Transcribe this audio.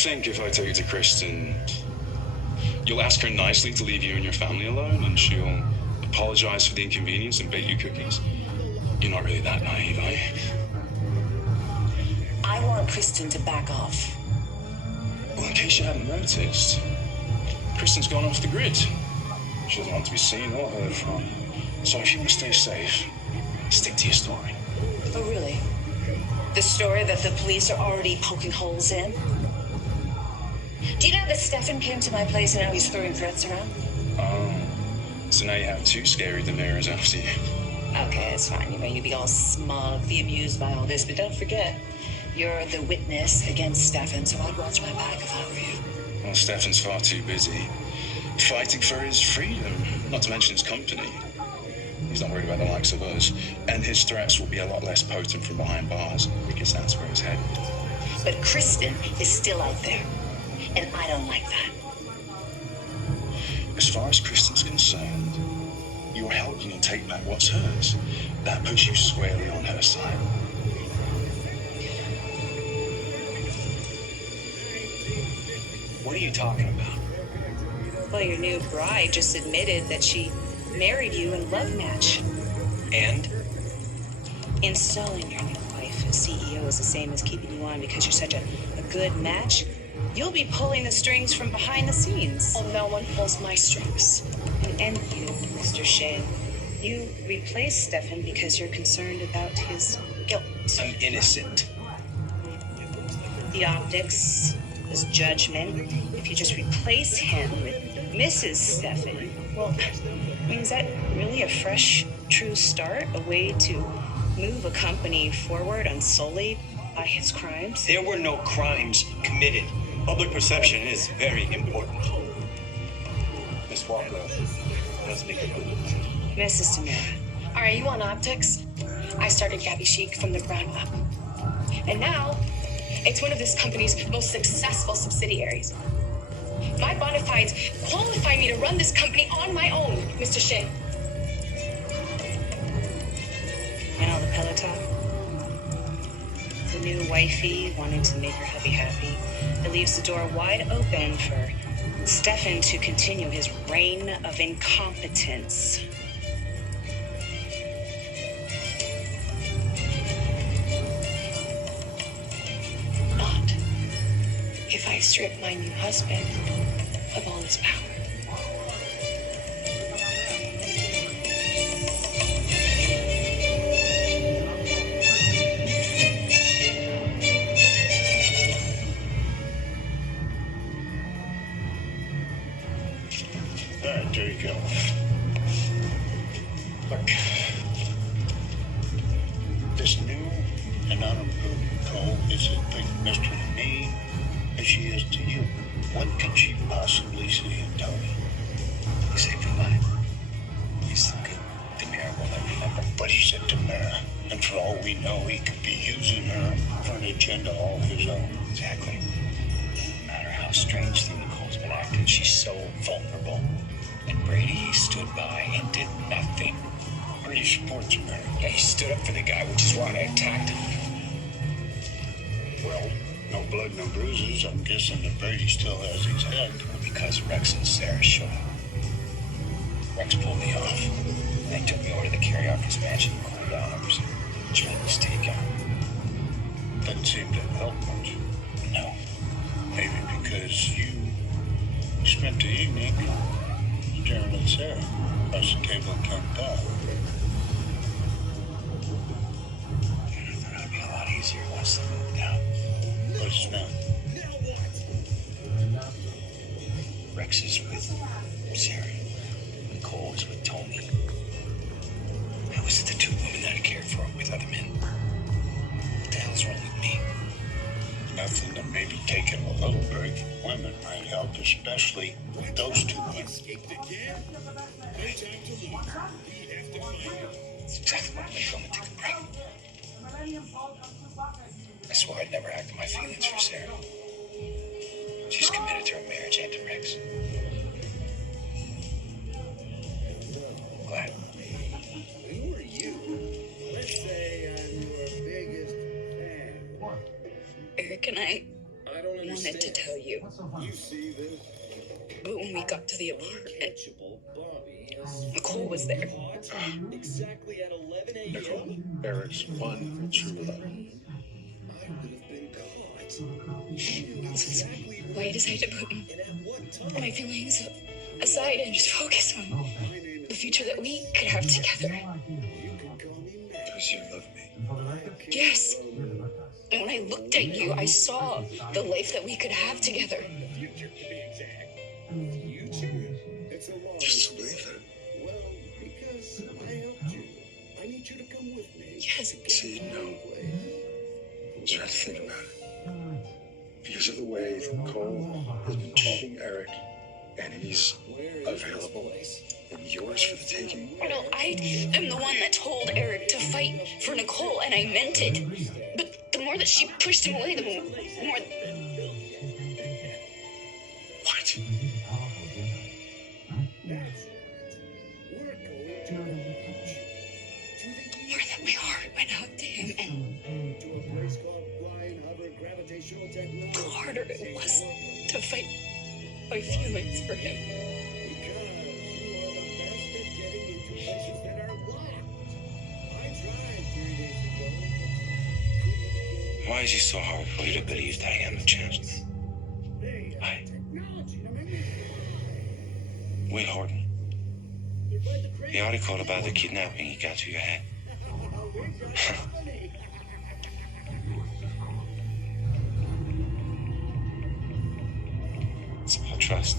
think if I take you to Kristen, you'll ask her nicely to leave you and your family alone, and she'll apologize for the inconvenience and bake you cookies? You're not really that naive, are you? I want Kristen to back off. Well, in case you hadn't noticed, Kristen's gone off the grid. She doesn't want to be seen or heard from. So if you want to stay safe, stick to your story. Oh, really? The story that the police are already poking holes in? Do you know that Stefan came to my place and now he's throwing threats around? Oh, so now you have two scary Demiras after you. Okay, it's fine. You can be all smug, be amused by all this, but don't forget, you're the witness against Stefan, so I'd watch my back if I were you. Well, Stefan's far too busy fighting for his freedom, not to mention his company. He's not worried about the likes of us, and his threats will be a lot less potent from behind bars, because that's where he's headed. But Kristen is still out there, and I don't like that. As far as Kristen's concerned, you're helping her take back what's hers. That puts you squarely on her side. What are you talking about? Well, your new bride just admitted that she married you in love match. And? Installing your new wife as CEO is the same as keeping you on because you're such a good match. You'll be pulling the strings from behind the scenes. Oh, no one pulls my strings. And you, Mr. Shea, you replaced Stefan because you're concerned about his guilt. I'm innocent. The optics, his judgment. If you just replace him with Mrs. Stefan, well, I mean, is that really a fresh, true start? A way to move a company forward unsullied by his crimes? There were no crimes committed. Public perception is very important. Miss Walker, let's make it good. Mrs. Tamara. All right, you want optics? I started Gabby Chic from the ground up. And now, it's one of this company's most successful subsidiaries. My bona fides qualify me to run this company on my own, Mr. Shea. And all the Peloton? The new wifey wanting to make her hubby happy. It leaves the door wide open for Stefan to continue his reign of incompetence. Not if I strip my new husband of all his power. All right, there you go. Look, this new and unapproved call is as big a mystery to me as she is to you. What can she possibly say and tell me? Except for mine. He's good. Tamara will never remember. But he's a Tamara, and for all we know, he could be using her for an agenda all his own. Exactly. No matter how strangely Nicole's been acting, she's so vulnerable. And Brady, he stood by and did nothing. Brady supports America. Yeah, he stood up for the guy, which is why I attacked him. Well, no blood, no bruises. I'm guessing that Brady still has his head. Because Rex and Sarah showed up. Rex pulled me off. They took me over to the Kiriakis mansion to cool down. I was trying to stay calm. Doesn't seem to help much. No. Maybe because you spent the evening staring at Sarah across the table and counting down. I thought it would be a lot easier once they moved out. But it's not. Rex is with Sarah. Nicole is with Tony. How is it the two women that I cared for are with other men? What the hell's wrong with me? Nothing that maybe taking a little break from women might help, especially those two women. That's exactly what I'm going to take a break. I swore I'd never act on my feelings for Sarah. She's committed to her marriage and to Rex. Glad. Who are you? Let's say I'm your biggest fan. Eric and I I don't wanted to understand. tell You see this? But when we got to the apartment, Catchable Bobby is Nicole was there. caught exactly at 11 a.m. Nicole, Eric's one true love. I would have been caught. She knew exactly Why I decided to put and at what time. my feelings aside and just focus on My name the is future that we could have together. You can call me Matt. Because you love me. Yes. And when I looked at you, I saw the life that we could have together. Future, to be exact. Future? It's a long Just believe it. Well, because I helped you. I need you to come with me. Yes. See, no. Try to think about it. Because of the way that Cole has been treating Eric, and he's Where is available this place? and yours for the taking. No, I am the one that told Eric to fight for Nicole, and I meant it. But the more that she pushed him away, the more. What? We're going to the beach. To the More that my heart went out to him, and to a place called Flying Hover Gravitational Technology. the harder it was to fight my feelings for him. Because you are the best at getting into places that are locked. I tried 3 days ago. Why is it so hard for you to believe that I am a chance? They have Aye. technology to make it. Will Horton, They're quite the crazy. the article about the kidnapping he got to your head. We're just funny. It's about trust.